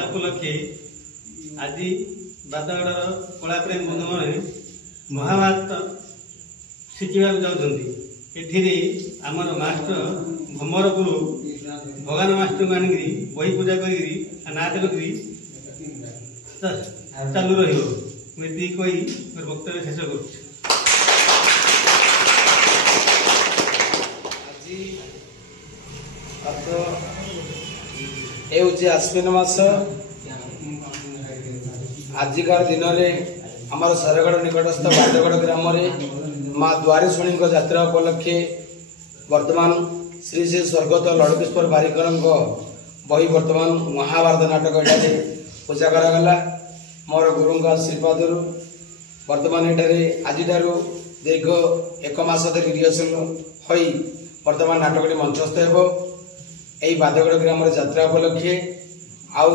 उपलक्षे आज बादगड़ कलाप्रेमी बंधु मैंने महाभारत शिखा जाऊँगी आमर मास्टर भमर गुरु भगवान मास्टर को आनिक बही पूजा कर नाच चालू रही कही वक्तव्य शेष कर आश्विन मास आजिकार दिन में आमर सरगढ़ निकटस्थ बादगड़ ग्राम माँ द्वारेशुणी यात्रा उपलक्षे वर्तमान श्री श्री स्वर्गत लड़केश्वर बारिकर बही वर्तमान महाभारत नाटक ये पूजा करागला मोर गुरु आशीर्वाद वर्तमान आज दीर्घ एक मास धरी रिहर्सल हो वर्तमान नाटक मंचस्थ हो बादगड़ ग्राम यात्रा उपलक्षे आउ